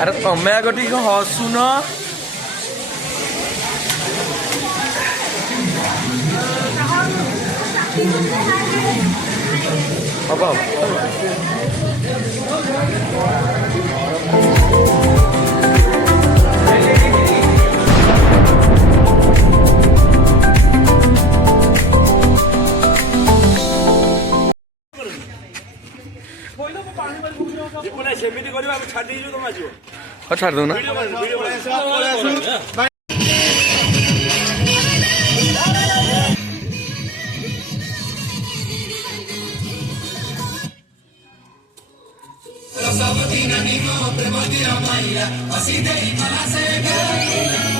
अरे तमें आग टी हसुन हम छाड़ दो ना Sabatina ni no, premo di Ramaya, así de Himalaya.